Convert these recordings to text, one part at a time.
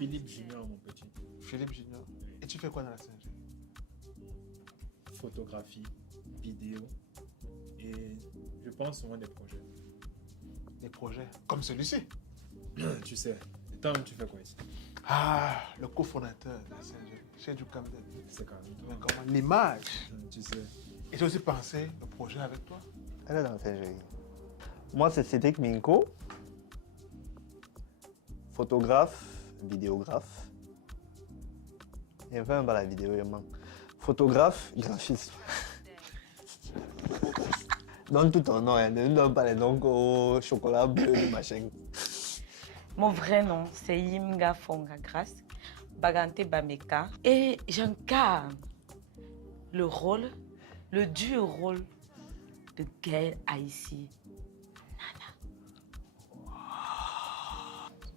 Philippe Junior, mon petit. Philippe Junior. Et tu fais quoi dans la singerie? Photographie, vidéo et je pense souvent des projets. Des projets comme celui-ci? Tu sais, et toi, tu fais quoi ici? Ah, le cofondateur de la singerie, chez du Camden. C'est quand même Mais toi. comment? L'image. Tu sais. Et tu as aussi pensé le projet avec toi? Elle est dans la singerie. Moi, c'est Cédric Minko, photographe, vidéographe. Et enfin, la vidéo, il manque. Photographe, graphiste. Donne tout ton nom, hein. Ne donne pas les noms au chocolat bleu du machin. Mon vrai nom, c'est Yimga Fonga Grace, Bagante Bameka. Et j'incarne le rôle, le dur rôle de Gaël Haïssi.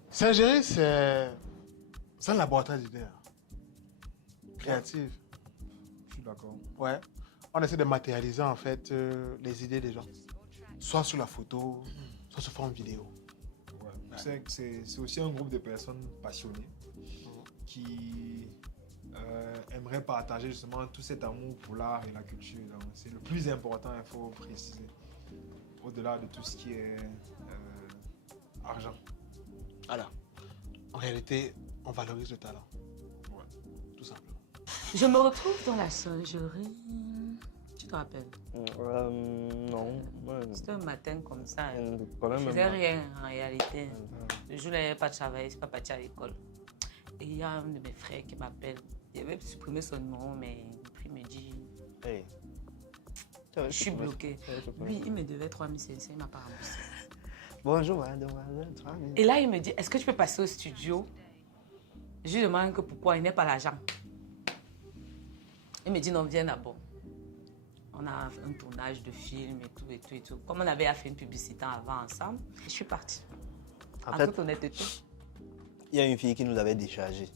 Singerie, c'est un laboratoire d'idées créatives. Je suis d'accord. Ouais. On essaie de matérialiser en fait les idées des gens. Soit sur la photo, soit sous forme vidéo. Ouais. Tu sais que c'est aussi un groupe de personnes passionnées qui aimeraient partager justement tout cet amour pour l'art et la culture. Donc, c'est le plus important, il faut préciser. Au-delà de tout ce qui est argent. Voilà. En réalité, on valorise le talent. Ouais. Tout simplement. Je me retrouve dans la singerie. Tu te rappelles? Non. Ouais. C'était un matin comme ça. Quand même, Je faisais rien en réalité. Le jour où il n'y avait pas de travail, je ne suis pas partie à l'école. Et il y a un de mes frères qui m'appelle. Il avait supprimé son numéro, mais puis il me dit, Hey. je suis bloquée. Lui, il me devait 3500, il ne m'a pas remboursé. Bonjour, mademoiselle. Et là, il me dit, est-ce que tu peux passer au studio? Je lui demande que pourquoi, il n'est pas l'argent. Il me dit, non, viens d'abord. On a un tournage de film et tout, et tout, et tout. Comme on avait fait une publicité avant ensemble, je suis partie. En toute honnêteté. Il y a une fille qui nous avait déchargé.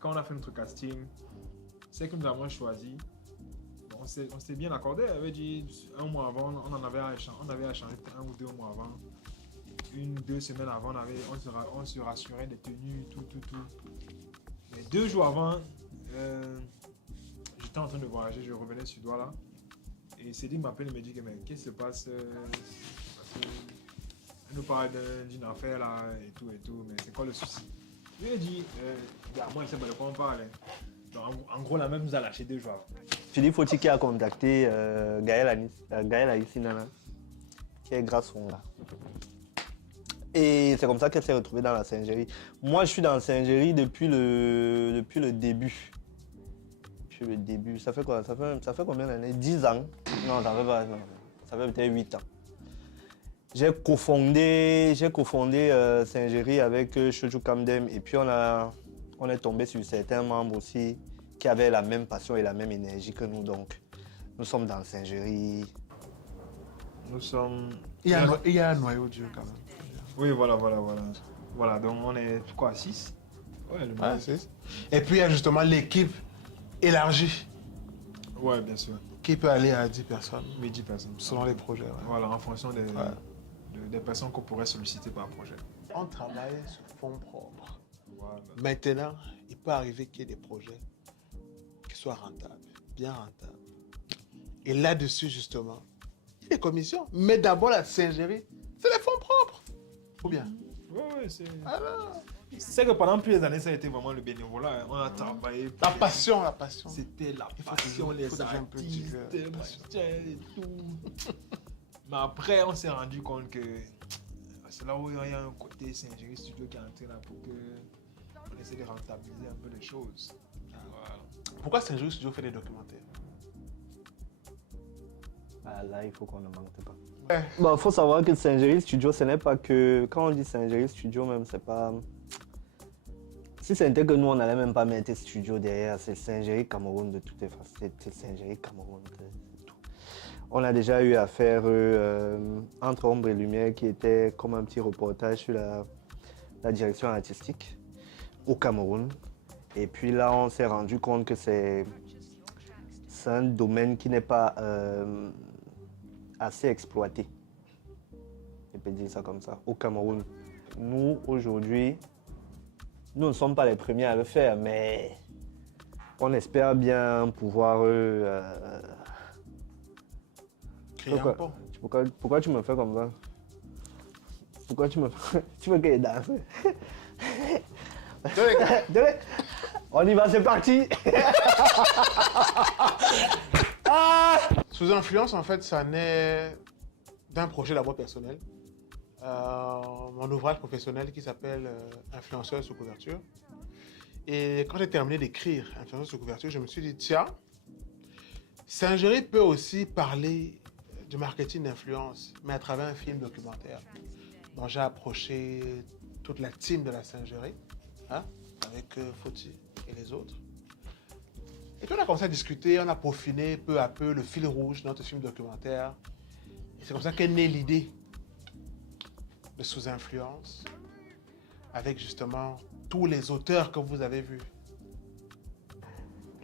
Quand on a fait notre casting, c'est que nous avons choisi. On s'est bien accordé. On avait dit un mois avant, on avait à échanger un ou 2 mois avant. 1-2 semaines avant, on se rassurait des tenues, tout. Mais 2 jours avant, j'étais en train de voyager, je revenais sur Douala. Et Cédric m'appelle et me dit que, mais qu'est-ce qui se passe? Elle nous parle d'une affaire là et tout, mais c'est quoi le souci? Lui a dit, moi je sais pas de quoi on parle. Donc, en gros, la même nous a lâché 2 jours avant. Philippe Foti qui a contacté Gaël Haïssi Nana, qui est grâce Fonga. Et c'est comme ça qu'elle s'est retrouvée dans la singerie. Moi, je suis dans la singerie depuis le début. Depuis le début. Ça fait quoi? Ça fait combien d'années? 10 ans? Non, ça fait pas. Non. Ça fait peut-être 8 ans. J'ai cofondé Singerie avec Shoju Kamdem et puis on est tombé sur certains membres aussi qui avaient la même passion et la même énergie que nous. Donc, nous sommes dans Singerie. Nous sommes... Il y a un noyau dur quand même. Oui, voilà. Voilà, donc on est quoi, 6? Ouais, le Ouais, 6. Et puis il y a justement l'équipe élargie Ouais, bien sûr. qui peut aller à 10 personnes. Mais 10 personnes. Selon les projets. Ouais. Voilà, en fonction des personnes qu'on pourrait solliciter par projet. On travaille sur fonds propres. Voilà. Maintenant, il peut arriver qu'il y ait des projets qui soient rentables, bien rentables. Et là-dessus, justement, il y a des commissions. Mais d'abord, la singerie, c'est les fonds propres. Ou bien? Ouais, c'est... Alors, C'est que pendant plusieurs années, ça a été vraiment le bénévolat. On a travaillé. la passion. C'était la Il faut passion, toujours- les faut toujours un peu artistes, de machin et tout. Mais après, on s'est rendu compte que c'est là où il y a un côté Singerie Studio qui est entré là pour que on essaie de rentabiliser un peu les choses. Voilà. Pourquoi Singerie Studio fait des documentaires? Ah, là, il faut qu'on ne manque pas. Ouais. Bon, il faut savoir que Singerie Studio, ce n'est pas que... Quand on dit Singerie Studio, même, c'est pas... Si c'était que nous, on n'allait même pas mettre studio derrière, c'est Singerie Cameroun de toutes les façons. C'est Singerie Cameroun, c'est tout. On a déjà eu à faire Entre Ombre et Lumière, qui était comme un petit reportage sur la direction artistique au Cameroun. Et puis là, on s'est rendu compte que c'est un domaine qui n'est pas assez exploité. Je peux dire ça comme ça, au Cameroun. Nous, aujourd'hui, Nous ne sommes pas les premiers à le faire, mais on espère bien pouvoir... Créer un pont. pourquoi tu me fais comme ça? Pourquoi tu me fais... Tu veux que je danse? Désolé. On y va, c'est parti. Sous influence, en fait, ça naît d'un projet d'abord personnel. Mon ouvrage professionnel qui s'appelle Influenceur sous couverture. Et quand j'ai terminé d'écrire Influenceur sous couverture, je me suis dit, tiens, Saint-Géry peut aussi parler du marketing d'influence, mais à travers un film documentaire. Donc j'ai approché toute la team de la Saint-Géry, hein, avec Foti et les autres. Et puis on a commencé à discuter, on a peaufiné peu à peu le fil rouge de notre film documentaire. Et c'est comme ça qu'est née l'idée de Sous Influence, avec justement tous les auteurs que vous avez vus.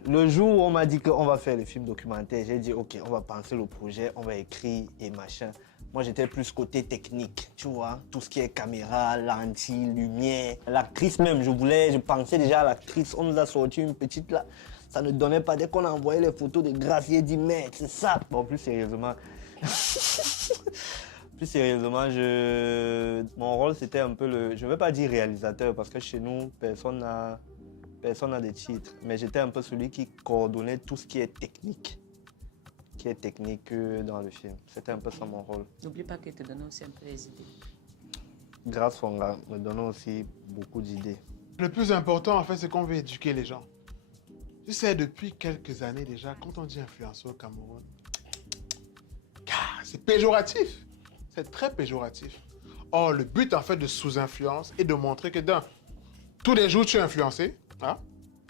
Le jour où on m'a dit qu'on va faire le film documentaire, j'ai dit ok, on va penser le projet, on va écrire et machin. Moi j'étais plus côté technique, tu vois, tout ce qui est caméra, lentilles, lumière. L'actrice même, je pensais déjà à l'actrice, on nous a sorti une petite là. Ça ne donnait pas, dès qu'on a envoyé les photos de Grace, j'ai dit merde, c'est ça. Bon, plus sérieusement, mon rôle c'était un peu le, je ne vais pas dire réalisateur parce que chez nous, personne n'a de titre, mais j'étais un peu celui qui coordonnait tout ce qui est technique dans le film. C'était un peu ça mon rôle. N'oublie pas que te donne aussi un peu les idées. Grace Fonga me donnait aussi beaucoup d'idées. Le plus important, en fait, c'est qu'on veut éduquer les gens. Tu sais, depuis quelques années déjà, quand on dit influenceur au Cameroun, c'est péjoratif. C'est très péjoratif. Or, le but, en fait, de Sous-Influence est de montrer que, tous les jours, tu es influencé, hein?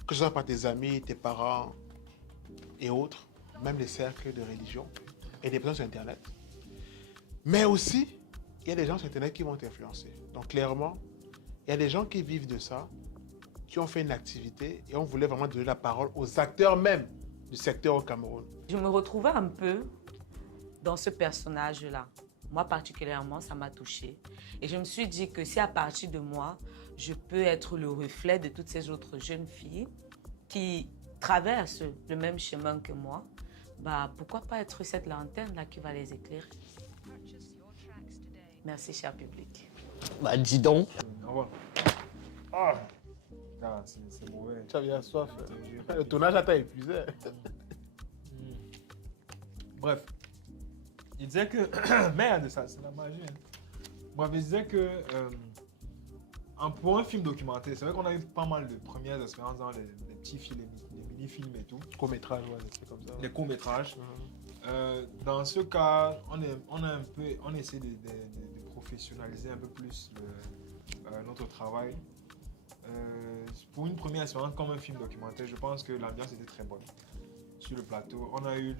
Que ce soit par tes amis, tes parents et autres, même les cercles de religion et des personnes sur Internet. Mais aussi, il y a des gens sur Internet qui vont t'influencer. Donc, clairement, il y a des gens qui vivent de ça, qui ont fait une activité et on voulait vraiment donner la parole aux acteurs même du secteur au Cameroun. Je me retrouvais un peu dans ce personnage-là. Moi, particulièrement, ça m'a touchée. Et je me suis dit que si à partir de moi, je peux être le reflet de toutes ces autres jeunes filles qui traversent le même chemin que moi, bah, pourquoi pas être cette lanterne-là qui va les éclairer. Merci, cher public. Bah dis donc. Au revoir. Ah, ah c'est mauvais. Tu as bien soif. Le tournage t'a épuisé. Bref, il disait que... Merde, ça, c'est la magie. Hein. Bref, il disait que... pour un film documentaire, c'est vrai qu'on a eu pas mal de premières expériences dans les petits films, les mini-films et tout. Court-métrage, ouais, des trucs comme ça. Les courts-métrages. Dans ce cas, on essaie de professionnaliser un peu plus notre travail. Pour une première expérience comme un film documentaire, je pense que l'ambiance était très bonne. Sur le plateau, on a eu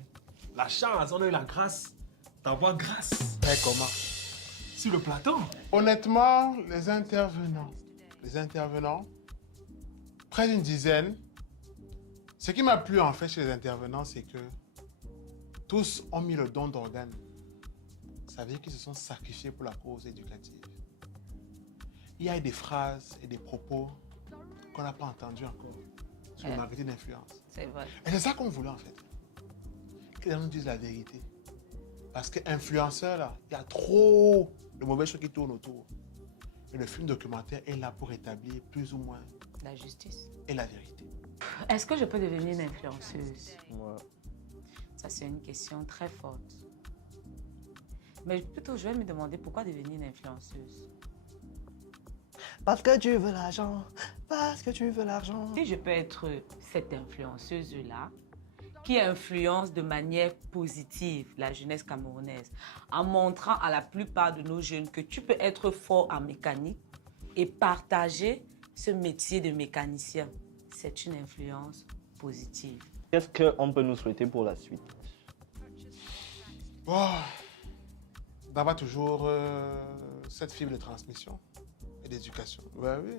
la chance, on a eu la grâce d'avoir Grace. Mais comment? Sur le plateau. Honnêtement, les intervenants, près d'une dizaine. Ce qui m'a plu en fait chez les intervenants, c'est que tous ont mis le don d'organes. Ça veut dire qu'ils se sont sacrifiés pour la cause éducative. Il y a des phrases et des propos qu'on n'a pas entendus encore sur le marketing d'influence. C'est vrai. Et c'est ça qu'on voulait en fait. Que les gens nous disent la vérité. Parce qu'influenceur, là, il y a trop de mauvaises choses qui tournent autour. Et le film documentaire est là pour établir plus ou moins La justice. et la vérité. Est-ce que je peux devenir une influenceuse? Ouais. Ça, c'est une question très forte. Mais plutôt, je vais me demander pourquoi devenir une influenceuse. Parce que tu veux l'argent, parce que tu veux l'argent. Si je peux être cette influenceuse-là, qui influence de manière positive la jeunesse camerounaise, en montrant à la plupart de nos jeunes que tu peux être fort en mécanique et partager ce métier de mécanicien, c'est une influence positive. Qu'est-ce qu'on peut nous souhaiter pour la suite? Oh, d'avoir toujours cette fibre de transmission et d'éducation. Ouais, oui.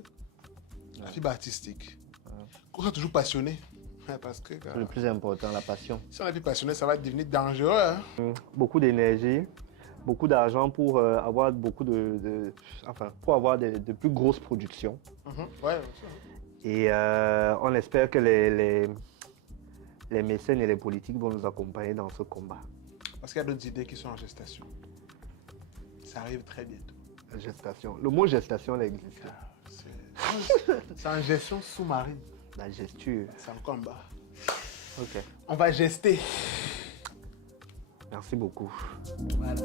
La fibre artistique. Qu'on soit toujours passionné. Parce que C'est le plus important, la passion. si on n'est plus passionné, ça va devenir dangereux. Hein? Beaucoup d'énergie, beaucoup d'argent pour avoir pour avoir de plus grosses productions. Ouais, Et on espère que les mécènes et les politiques vont nous accompagner dans ce combat. parce qu'il y a d'autres idées qui sont en gestation. Ça arrive très bientôt. La gestation. Le mot gestation, il existe. C'est en gestion sous-marine. La gesture. C'est en combat. Ok. On va gester. Merci beaucoup. Voilà.